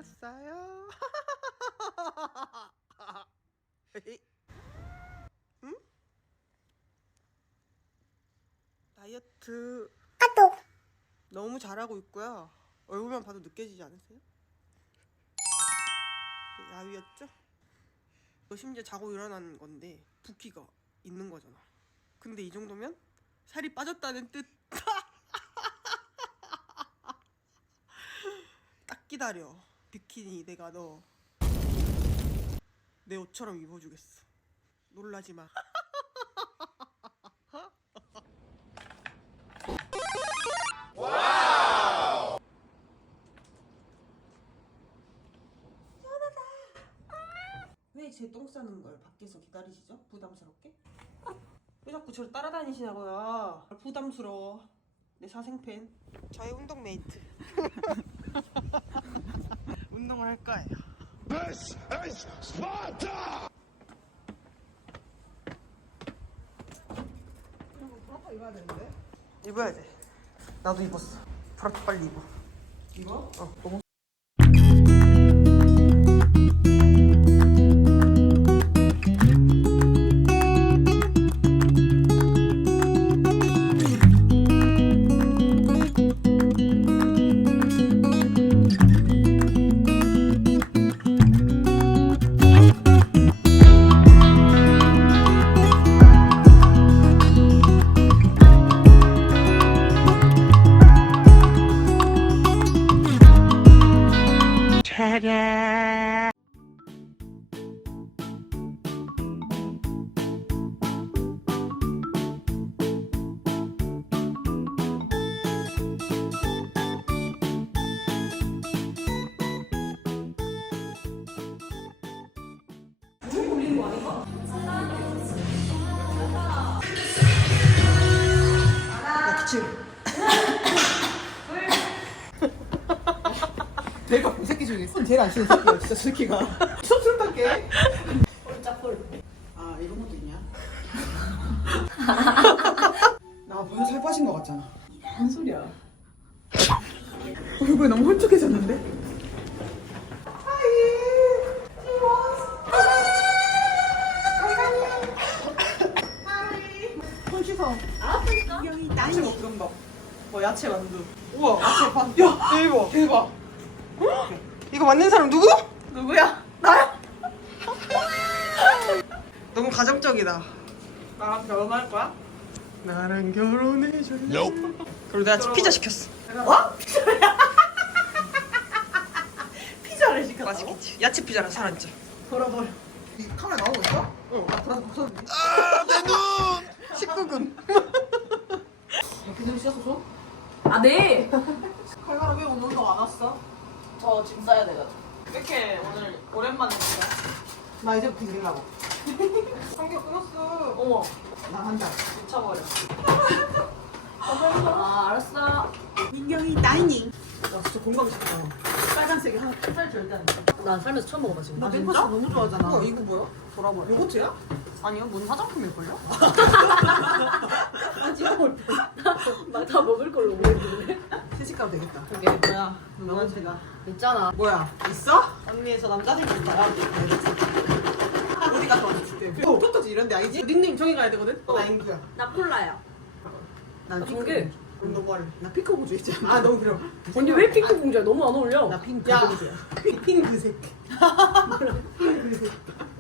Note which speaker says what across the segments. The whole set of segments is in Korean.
Speaker 1: 먹었어요? 응? 다이어트 너무 잘하고 있고요. 얼굴만 봐도 느껴지지 않으세요? 야위였죠? 심지어 자고 일어난 건데 붓기가 있는 거잖아. 근데 이 정도면 살이 빠졌다는 뜻. 딱 기다려. 비키니 내가 너 내 옷처럼 입어주겠어. 놀라지 마. 와우! 왜 제 똥 싸는 걸 밖에서 기다리시죠? 부담스럽게? 왜 자꾸 저를 따라다니시냐고요? 부담스러워. 내 사생팬. 저의 운동 메이트. 운동을 할 거예요.
Speaker 2: This is Sparta!
Speaker 1: 브라타 입어야 되는데? 입어야 돼. 나도 입었어. 브라타 빨리 입어. 입어? 어. 너무 내가 이 새끼 중에 손 제일 안 쉬는 새끼야 진짜 저 새끼가. 섭섭하게. 홀짝홀. 아 이런 것도 있냐? 나 벌써 살 빠진 것 같잖아.
Speaker 3: 무슨 소리야?
Speaker 1: 얼굴이 너무 홀쭉해졌는데? 손씻어. 야채 먹던 거. 뭐 야채 만두. 우와. 야채 반. 야 대박. 대박. 이거 만든 사람 누구?
Speaker 3: 누구야? 나야?
Speaker 1: 너무 가정적이다.
Speaker 3: 나랑 결혼할 거야?
Speaker 1: 나랑 결혼해줄래? 그리고 내가 피자 시켰어.
Speaker 3: 뭐? 피자를 시켰다고?
Speaker 1: 맛있겠지. 야채 피자랑 살 안 쪄.
Speaker 3: 버려.
Speaker 1: 이 카메라 나오고 있어? 응. 아 그래도 벗었네. 내 눈! 19금.
Speaker 3: 비누 씻었어? 아 네! 칼가루 왜 오늘 운동 안 왔어? 저 짐 싸야 돼가지고. 왜 이렇게 오늘 오랜만에 온다?
Speaker 1: 나 이제부터 빌리려고. 3개월 끊었어.
Speaker 3: 어머,
Speaker 1: 나 한 달.
Speaker 3: 미쳐버려. 아 알았어.
Speaker 1: 민경이 다이닝. 나 진짜 건강식이다. 빨간색이 살 절대 안 돼.
Speaker 3: 난 살면서 처음 먹어봐 지금.
Speaker 1: 나 멤버십 너무 좋아하잖아. 이거 뭐야? 돌아버려. 요거트야? 아니요, 뭔 화장품일걸요?
Speaker 3: 아 찍어볼 때. 나 먹을 걸로 모르겠는데.
Speaker 1: 시집가도 되겠다.
Speaker 3: 그게 뭐야?
Speaker 1: 명언제가.
Speaker 3: 있잖아.
Speaker 1: 뭐야? 있어? 언니 저 남자 생겼다. 어디 갔다 왔지 그때? 토토지 이런 데 아니지? 닉네임 정해 가야 되거든? 나 앵두야.
Speaker 3: 나 콜라야.
Speaker 1: 난
Speaker 3: 정규.
Speaker 1: 너 뭐할래? 나 핑크 공주 있잖아. 아 너무 길어.
Speaker 3: 언니 왜 핑크 공주야? 너무 안 어울려.
Speaker 1: 나 핑크 공주야. 핑크색. 핑크색.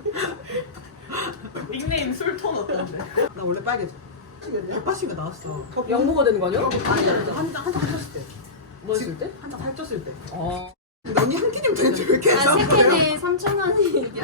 Speaker 3: 닉네임 술톤 어떤데?
Speaker 1: 나 원래 빨개져. 얇아씨가 나왔어.
Speaker 3: 양보가 되는 거 아니야?
Speaker 1: 아니 한장 살쪘을 때.
Speaker 3: 뭐 했을 때?
Speaker 1: 한장 살쪘을 때.
Speaker 3: 어.
Speaker 1: 근데 언니 한 끼님 되는데 왜 이렇게
Speaker 4: 아, 세
Speaker 1: 거예요?
Speaker 4: 캔에 3,000원이.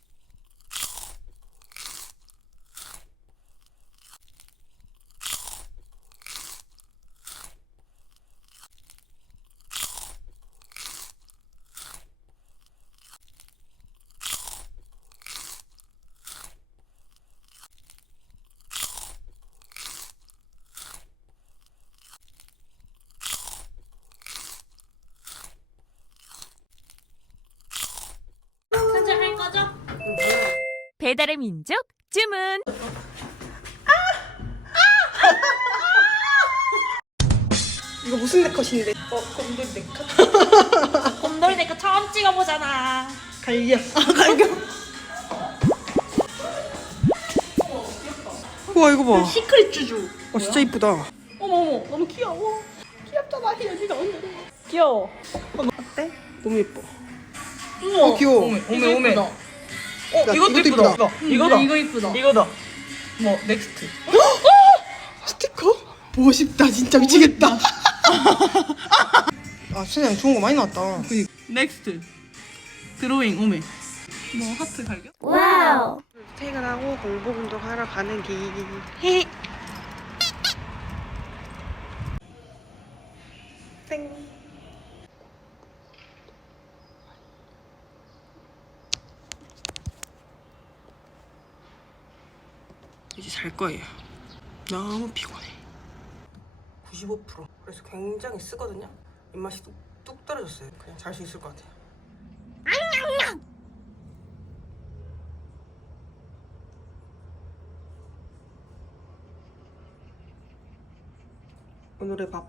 Speaker 4: 선착할 거죠?
Speaker 5: 배달의 민족 주문.
Speaker 1: 이거 무슨 네컷인데?
Speaker 3: 곰돌 네컷? 곰돌
Speaker 4: 이번에 내 거 처음 찍어보잖아.
Speaker 1: 갈겨. 갈겨. 우와 이거 봐.
Speaker 3: 시크릿 쭈쭈.
Speaker 1: 와 진짜 이쁘다.
Speaker 3: 어머 어머 너무 귀여워. 귀엽잖아 혜연이가 오늘. 귀여워.
Speaker 1: 어때? 너무 예뻐.
Speaker 3: 우와.
Speaker 1: 귀여워.
Speaker 3: 오메 오메.
Speaker 1: 야,
Speaker 3: 이것도
Speaker 1: 이것도
Speaker 3: 이쁘다.
Speaker 1: 이쁘다.
Speaker 3: 이거다. 이거 이쁘다. 이거다. 뭐 넥스트.
Speaker 1: 스티커? 보고 싶다. 진짜 미치겠다. 아 진짜 좋은 거 많이 나왔다.
Speaker 3: 넥스트. 드로잉 오메. 뭐 하트 갈겨?
Speaker 4: 와우.
Speaker 1: 퇴근하고 공부 운동하러 가는 길. 헤. 땡. 이제 잘 거예요. 너무 피곤해. 95%. 그래서 굉장히 쓰거든요. 입맛이 뚝 떨어졌어요. 그냥 잘 수 있을 것 같아요. 오늘의 밥.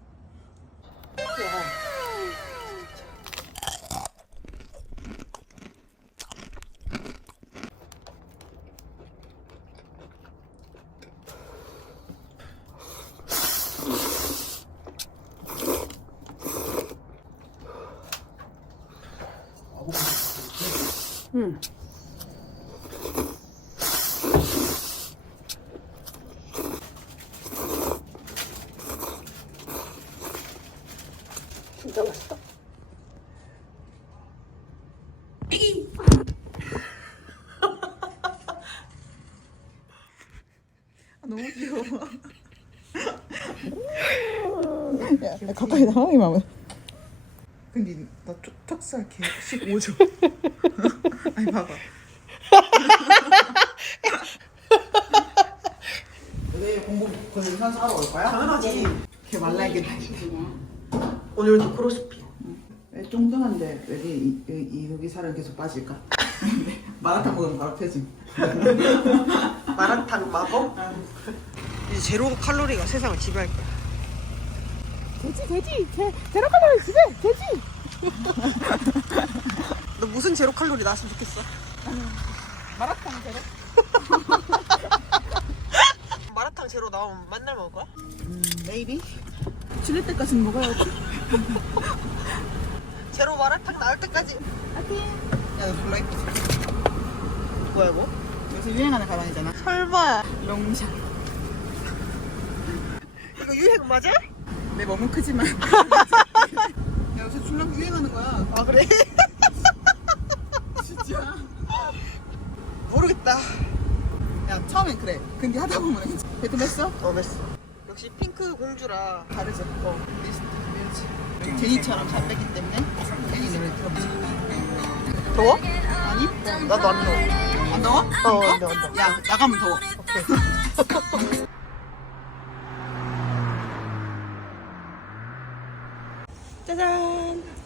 Speaker 1: 진짜 맛있다. 너무 귀여워. 야, 가까이 나가기만 하면. 근데 나 턱살 개 15점. 아니 봐봐. 내일 공부 권선수 하러 올 거야? 당연하지. 걔 말라야겠다. 오늘도 크로스핏.
Speaker 6: 쫑쫑한데 왜 여기 살은 계속 빠질까? 마라탕 먹으면 바로 펴짐.
Speaker 1: 마라탕 마법? 이제 제로 칼로리가 세상을 지배할 거야. 제로 칼로리 지배 돼지. 너 무슨 제로 칼로리 나왔으면 좋겠어?
Speaker 6: 마라탕 제로?
Speaker 1: 마라탕 제로 나오면 맨날 먹을 거야?
Speaker 6: maybe. 질릴 때까지는 먹어야지.
Speaker 1: 제로 마라탕 나올 때까지.
Speaker 6: 야, 너 졸라 이쁘지?
Speaker 1: 뭐야 이거?
Speaker 6: 요새 유행하는 가방이잖아.
Speaker 1: 설마
Speaker 6: 롱샷.
Speaker 1: 이거 유행 맞아?
Speaker 6: 내 몸은 크지만. 야, 요새 줄랑 유행하는 거야.
Speaker 1: 아 그래?
Speaker 6: 진짜.
Speaker 1: 모르겠다.
Speaker 6: 야, 처음엔 그래. 근데 하다 보면 괜찮아. 배도 맸어?
Speaker 1: 맸어. 역시 핑크 공주라.
Speaker 6: 다르죠. 리스트 배우지. 제니처럼 잘 뺐기 때문에 제니 노래 들어보자.
Speaker 1: 더워?
Speaker 6: 아니?
Speaker 1: 나도 안 더워.
Speaker 6: 안 더워?
Speaker 1: 안 더워.
Speaker 6: 야, 나가면 더워.
Speaker 1: 짜잔.